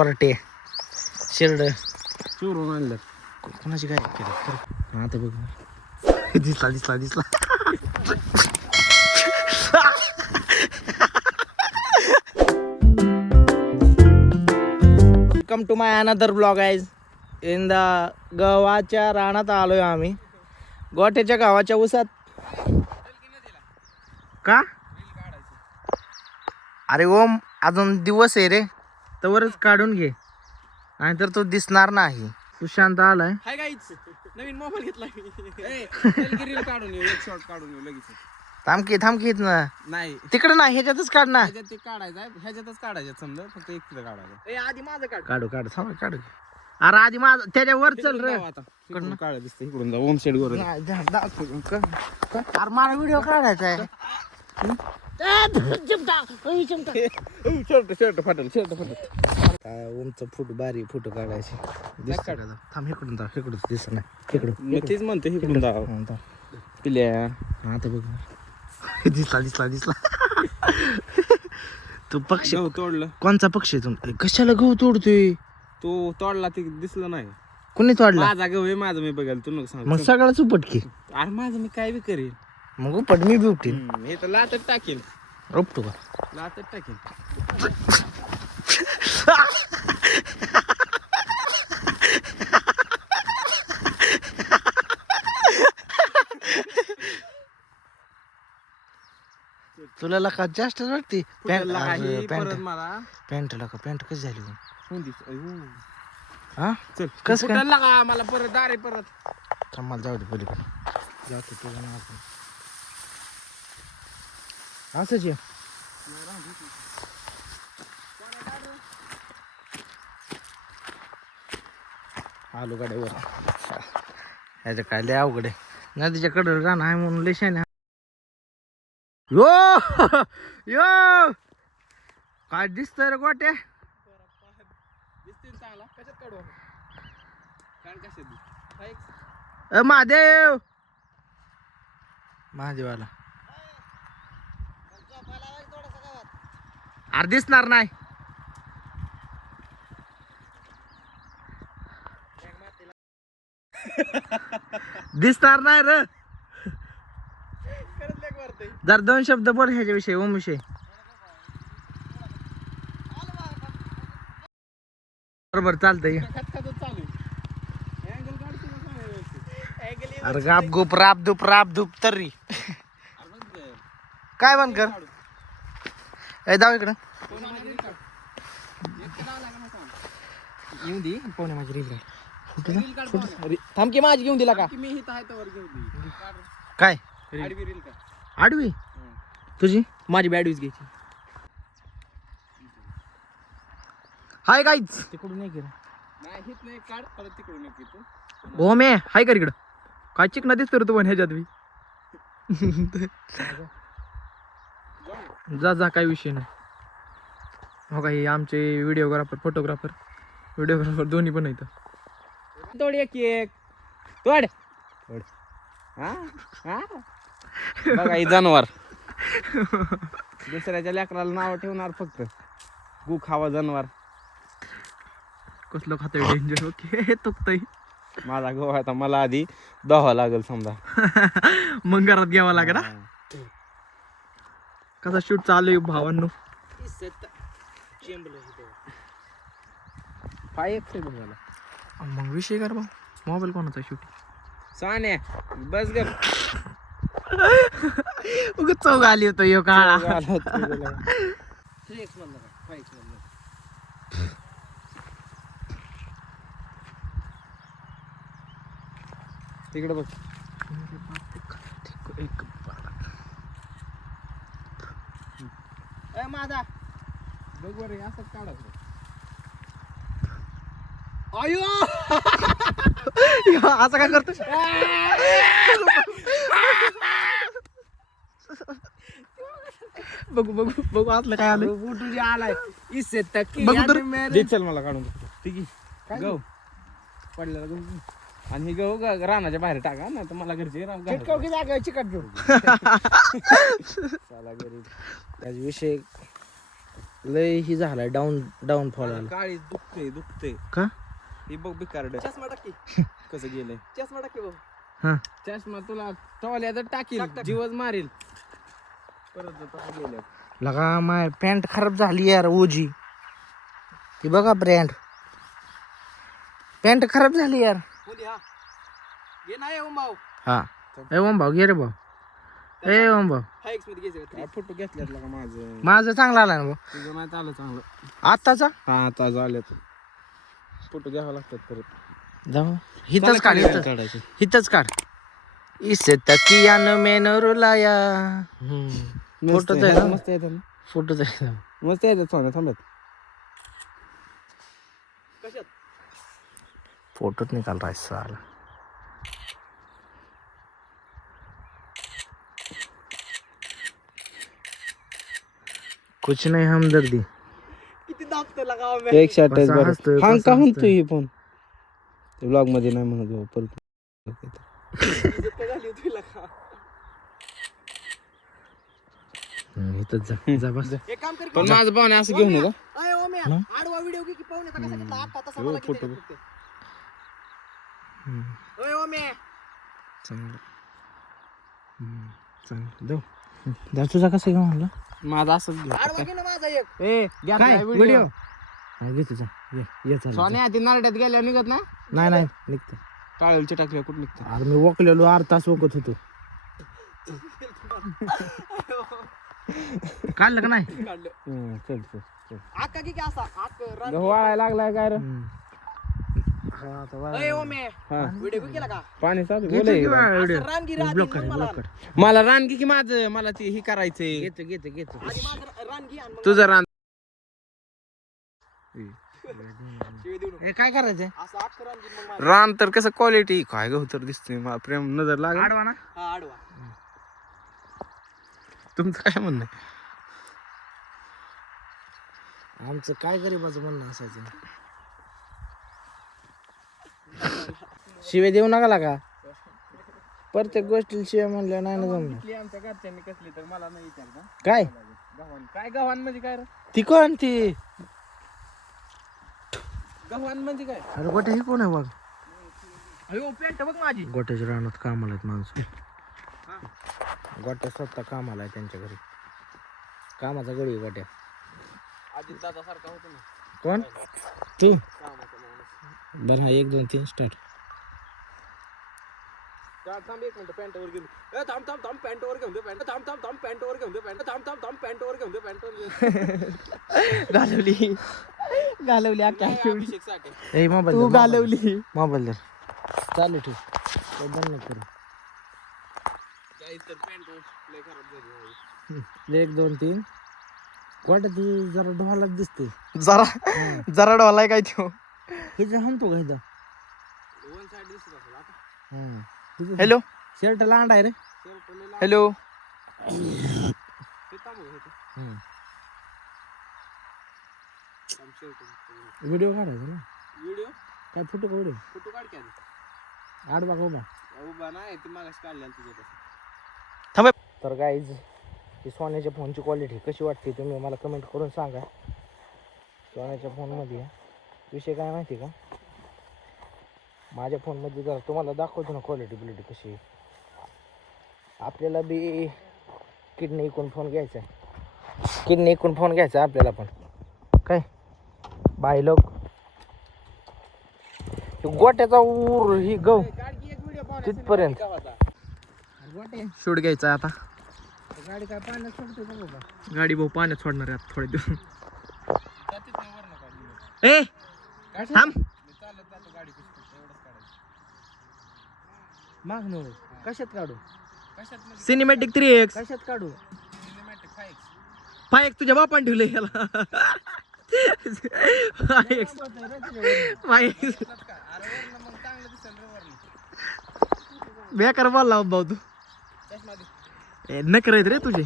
परटे शेरड चोरून आणलं. कोणाची काय केलं हा ते बघ दिसला welcome to my another blog आयज इन द गव्हाच्या रानात आलोय आम्ही. गोठ्याच्या गावाच्या उसात का अरे ओम अजून दिवस आहे रे, तवरच काढून घे नाहीतर तो दिसणार नाही. सुशांत आलाय. हाय गाईज, नवीन मोबाईल घेतला रील काढून येऊ, एक शॉट काढून येऊ लगेच. थांबकीत ना नाही तिकडे नाही ह्याच्यातच काढ ना. ह्याच्यात ते काढायचं आहे, ह्याच्यातच काढायचं समजा, फक्त एक तिथं काढायचं. आधी माझं काढ. काढू अरे आधी माझं त्याच्यावर चल रे. आता इकडून काढ दिसतं, इकडून जा ओम शेड वर. अरे मला व्हिडिओ काढायचा आहे. शर्ट फाटल. काय ओमचं फुट बारी फोटो काढायचे दिसतं का? थांब इकडून दिसत नाही इकडून. मी तेच म्हणतो इकडून जा पिल्या. हा ते बघ दिसला तू पक्षी गहू तोडलं. कोणचा पक्षी आहे तू? कशाला गहू तोडतोय? तो तोडला ते दिसलं नाही. कोणी तोडला? माझा गहू आहे, माझं मी बघायला, तू नको सांग. मग सगळाच उपटकी. अरे माझं मी काय बी करेन. मग उपट मी बी उपटीन. हे तर लाटत टाकेल, उपटू का? लाटत टाकेल. तुला लका जास्त वाटते परत मला पॅन्ट कशी झाली मग? कोणती? अयो. हा चल कसं काय? कुठं लागा मला परत दारे परत. थांब जाऊ दे पलीकडे जातो तुझं नाव आपण. असंच आहे. आलू गाड्यावर ह्याच्या काय लय अवघड आहे. नदीच्या कडे राहणं आहे म्हणून लय शाने. यो यो काय दिसतंय रे गोट्या? दिसतील चांगला. कशात काढू आपण? काढ कशात? महादेव महादेवाला अरे दिसणार नाही. दिसणार नाही रे. जर दोन शब्द बोल ह्याच्याविषयी ओम विषयी. बरोबर चालतंय. अरे गाप राब तरी काय बंद कर. ए जाऊ इकडं येऊन दे कोणी माझी रील थांब की माझी घेऊन दिला का? मी हित आहे तर घेऊन दे. काय आडवी रील का? आडवी तुझी माझी बॅडवीज घ्यायची. हाय गाईज तिकडून नाही गेला. नाही हित नाही काढ, परत तिकडून एक येतो. ओम आहे हाय कर इकडं. काय चिकना दिसतो रे तू पण ह्याच्यात बी. जा काय विषय नाही. हो का हे आमचे व्हिडिओग्राफर फोटोग्राफर दोन्ही पण आहेत. तोड एक तोड. हा बघा ही जनावर दुसऱ्याच्या लेकराला नाव ठेवणार फक्त. गु खावा जनावर. कसलं खातोय डेंजर. ओके तुकतय. माझा गहू आता मला आधी दहावा लागेल समजा. मग घरात घ्यावा लागेल ना. कसा शूट चालू आहे भावांनो? मग विषय कर बा. मोबाईल कोणाचा शूट? साने बस ग. चौघ आली होतो यो काळा. तिकडे बघ. माझा बघ वर असंच काढायचं. अयो असं काय करतो? बघू आतलं काय आलं. तुझे आलाय इससे तक बघू तर. दे चल मला काढून. ठीक आहे गहू पडलेला गहू. आणि हे गहू रानाच्या बाहेर टाका ना, तर मला घरचे चिकट घेऊ. चला घरी. त्याचा विषय लय ही झालाय डाऊनफॉल आला काळी दुखते का हे बघ बिकारड चष्मा टाकी कसं गेलंय चष्मा टाकी भाऊ हा चष्मा तुला टॉल्यात टाकील जीवच मारील परत तसं गेलं लगा माय पॅन्ट खराब झाली यार ओजी ती बघा पॅन्ट खराब झाली यार कोणी हा घे नाही ओम भाऊ हा ए ओम भाऊ घे रे भाऊ ए ओम भाऊ हायक्स मध्ये घ्यायचं फोटो घेतल्यात का माझं माझं चांगलं आलं ना भाऊ तुझं नाही आलं चांगलं आत्ताचा हा आता झाल्यात फोटो घ्यावा लागतात परत जाऊ हिथंच काढ काढायचे हिथंच काढ इसे तकियान मैंने रुलाया फोटो मस्त येतात ना फोटो मस्त येतात सोन्या थांबत कशात फोटो निकाल रहा है साला कुछ नहीं हमदर्दी किती दाबतो लगाव मी 128 कसा हसतोय, हा कसा का हसतोय. म्हणतोय हे पण ब्लॉग मध्ये नाही म्हणत भाऊ परत इज्जत काय झाली होती लगा इथंच जा बस एक काम कर पण माझं पाहुणे असं घेऊन ये का अय ओम्या हं? आडवा व्हिडिओ की पाहुण्याचा कसा घेतला आता तसा मला फोटो. किती फक्त अय ओम्या चांगलं चांगलं जाऊ जा तुझा कसं घेऊन आणला माझं असंच घेऊ आडवा घे ना माझा एक ए काय व्हिडिओ घे तुझा ये चल सोन्या आधी नारड्यात गेल्यावर निघत ना नाही निघतं टाळीच्या टाकल्या कुठं निघतं अरे मी वकलेलो अर्धा तास वकत होतो काढलं का नाही काढलं चल चल चल आका की असा आक रन गहू वाळायला लागलाय काय रे अय ओम्या हा व्हिडिओ केला का पाणी चालू बोलय असं रानगिरी आधी ब्लॉक मग कर मला ब्लॉक कर मला रानगी की माझं मला ते हे करायचंय घेतो आधी माझं रानगी आणि मग तुझं रान शिवी देऊ नको. ए काय करायचंय असं आक रानगी मग मला रान तर कसं क्वालिटी काय गहू तर दिसतोय मला प्रेम नजर लागला आडवा ना हा आडवा तुमचं काय म्हणणं आहे? आमचं काय गरीबाचं म्हणणं असायचं शिवे देऊ नका लागा प्रत्येक गोष्टीला शिव्या म्हणल्या नाही ना जमलं कसली आमच्या घरच्यांनी कसली तर मला नाही विचारता काय गव्हाण काय गव्हाण म्हणजे काय रे ती कोण ती गव्हाण म्हणजे काय अरे गोटे ही कोण आहे बघ अयो पेंट बघ माझी गोट्याच्या रानात कामाला आहेत माणसं गोट्या स्वतः कामाला आहे त्यांच्या घरी कामाचा गडी आहे गोट्या आधी दादा सारखा होतो ना कोण तू कामाचा माणूस बरं हा 1 2 3 स्टार्ट थांब एक मिनिट पॅन्ट वर घेऊन ए थांब थांब थांब पॅन्ट वर घेऊन दे पॅन्ट थांब थांब थांब पॅन्ट वर घेऊन दे पॅन्ट थांब थांब थांब पॅन्ट वर घेऊन दे पॅन्ट वर घालवली अभिषेक साठे ए मोबाईल तू घालवली मोबाईल दर चालू ठेव ते बंद नको करू काहीच तर पॅन्ट लय खराब झाली 1 2 3 गोट्या ती जरा ढोलाच दिसते जरा डोलाय काय तो हे जे म्हणतो का इथं वन साइड दिसत असेल आता हॅलो शर्ट लांड आहे रे शर्ट लय हॅलो हे थांब हे थांब शर्ट व्हिडिओ काढायचा ना व्हिडिओ काय फोटो का व्हिडिओ फोटो काढ की आधी आडवा का उभा उभा नाही ती मागास काढलेला तुझ्या तर गाईज ही सोन्याच्या फोनची क्वालिटी कशी वाटते तुम्ही मला कमेंट करून सांगा सोन्याच्या फोनमध्ये विषय काय माहिती का माझ्या फोनमध्ये जर तुम्हाला दाखवतो ना क्वालिटी कशी आहे. आपल्याला बी किडनी इकून फोन घ्यायचा आहे किडनी इकून फोन घ्यायचा आहे आपल्याला पण काय बाई लोक गोट्याचा ऊर ही गव तिथपर्यंत शूट घ्यायचा आता गाडी काय पाण्यात सोडते का बाबा गाडी भाऊ पाण्यात सोडणार आहे आता थोडे दिवस ए थांब माग न कशात काढू सिनेमॅटिक 3x कशात काढू 5x तुझ्या बापान ठेवलंय याला 5x बेकार बोलला भाऊ तू नकर आहेत रे तुझे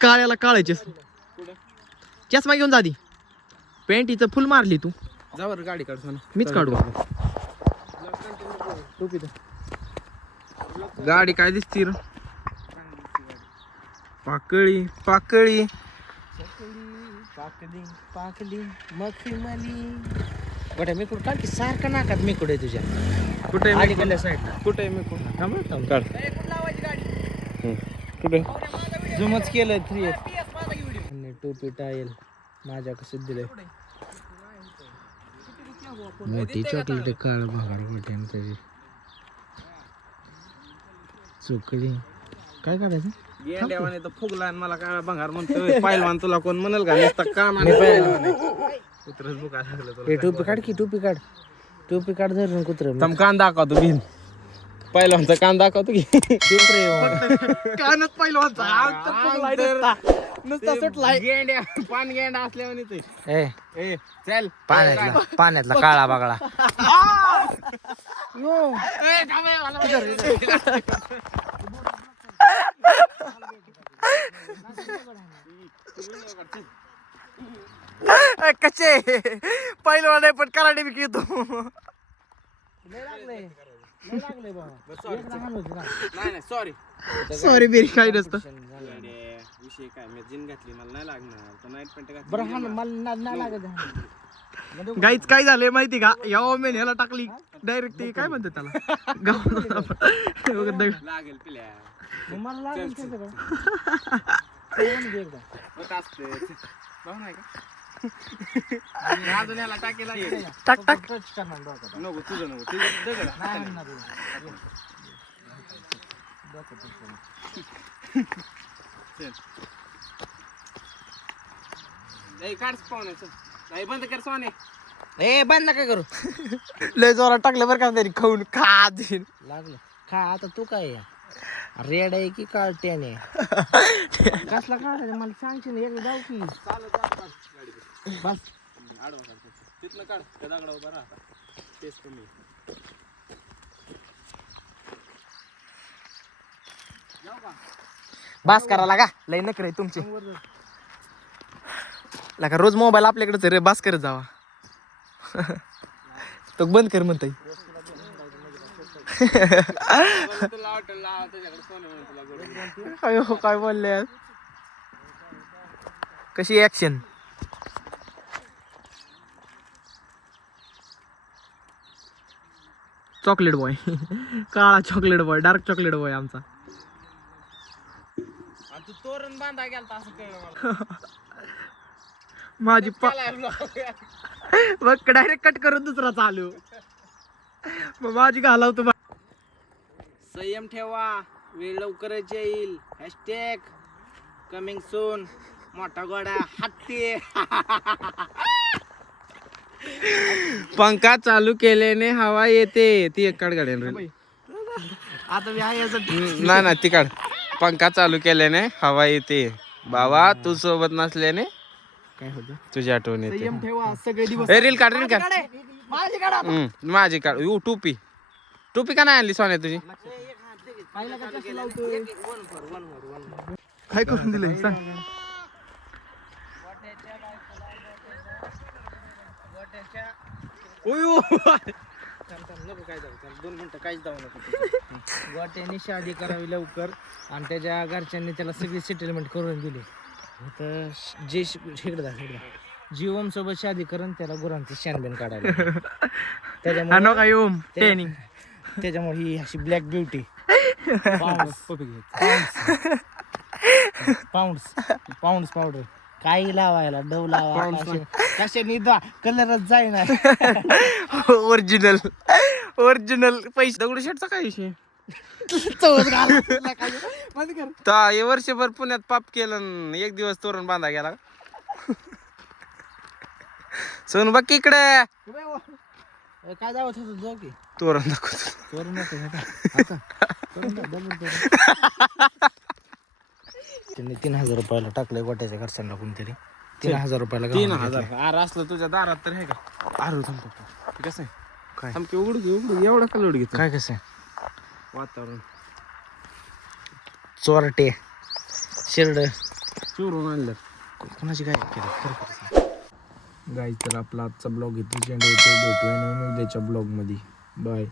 काळ्याला काळायचे चष्मा घेऊन जा आधी पॅन्टीचं फुल मारली तू जावर गाडी काढ सोना मीच काढू टोपी दे गाडी काय दिसती रे पाकळी पाकळी पाकडी पाकली मखमली गोट्या मी काढ की सारखं नाकात मी कुठे तुझ्या कुठे अलीकडल्या साईडला कुठे मी कोण थांब काढ कुठे जुमच केलं 3x आणि टोपी टायल माझ्या कसं दिलंय मोठी चॉकलेट काळ भागार गोट्यान त्याची चोकली काय करायचं गेंड्यावाने तर फुगला आणि मला काय भंगार म्हणतोय पहिलवान तुला कोण म्हणेल का नुसतं काम मी पहिलवान कुत्रच बुका लागलं तुला. हे टोपी काढ की टोपी काढ धरून कुत्र थांब कान दाखवतो घेईन पहिलवानचा कान दाखवतो की कानच पहिलवानचा नुसता सुटलाय गेंड्या पान गेंडा असल्यावाने ते ए ए चल पाण्यातला काळा बागळा कसे पहिलवान पण कराटे बी घेतो नाही सॉरी सॉरी बेरी काय नसतं विषय काय मी जिन घातली मला नाही लागणार तर नाईट पॅन्ट घातली बरं हा मला नाही लागत गाईच काय झाले माहिती का या ओमेन ह्याला टाकली डायरेक्ट ते काय म्हणते त्याला लागेल पिल्या मला लागेल का सगळं होत असते भाऊ नाही का अजून याला टाकेला टाक टाक टच करणार डोक्यात. नको तुझं नको तुझं दगड नाही म्हणणार तुला. डोकं touch करणार. काढ पाहुण्याचं नाही बंद कर सोने ए बंद नका करू लय जोरात टाकलं बरं का तरी खाऊन खा देईन. लागलं खा आता तू काय आहे? रेड आहे की काळट्यान आहे कसला काढायचं मला सांगशील एकदा जाऊ की बस आडवा काढ तिथनं काढ त्या दगडावर बरं आता तेच कमी बास करा लागा लय नखरे तुमचे लागा रोज मोबाईल आपल्याकडेच रे बास करत जावा तो बंद कर म्हणताय तुला वाटेल लावा त्याच्याकडे सोने म्हणून तुला गोड अयो काय बोलले यार. कशी ऍक्शन चॉकलेट बॉय काळा chocolate boy dark chocolate boy आमचा आणि तू तोरण बांधा गेलता असं कळलं मला माझी त्याला vlog. मग डायरेक्ट कट करून दुसरा चालू मग माझी घालावतो संयम ठेवा वेळ लवकरच येईल हॅशटॅग कमिंग सून मोठा गोडा हत्ती पंखा चालू केल्याने हवा येते ती एक काढ गाड्या आता मी आहे याचं नाही ना ती काढ पंखा चालू केल्याने हवा येते बाबा तू सोबत नसल्याने काय होतं तुझी आठवण येते ठेवा सगळे दिवस रील काढ रील काढ माझी काढा माझी काढ टोपी टोपी का नाही आणली सोन्या तुझी पाहिलं का कसं लावतोय काय करून दिलंय सांग नको काय जाऊ 2 मिनिटं काहीच जाऊ नको गोट्याने शादी करावी लवकर आणि त्याच्या घरच्यांनी त्याला सगळी सेटलमेंट करून दिली तर जे इकडे जीवम सोबत शादी करून त्याला गुरांची शानबेन काढायला हा काय ओम ट्रेनिंग त्याच्यामुळे ही अशी ब्लॅक ब्युटी पाऊंड्स पावडर काही लावायला डव लावा कशाने कलरच जाईना ओरिजिनल पैसे दगडू शेटचा काय विषय हे वर्षभर पुण्यात पाप केलं आणि एक दिवस तोरण बांधा गेला सोन बघ इकडे काय जावं होतं जाऊ की तोरण दाखवतो करू नको त्यांनी 3,000 रुपयाला टाकलंय गोट्याच्या घरच्यांना कोणतरी 3,000 रुपयाला 3000 आर असलं तुझ्या दारात तर आहे का अरे थांब पप्पा. कसं आहे काय? आमकी उघडू एवढा का लोड घेतो काय कसं आहे वातावरण चोरटे शिरड चोरून आणलं कोणाची काय केलं गाई तर आपला आजचा ब्लॉग इथे चेंड होतो भेटूया नवीन उद्याच्या ब्लॉग मध्ये बाय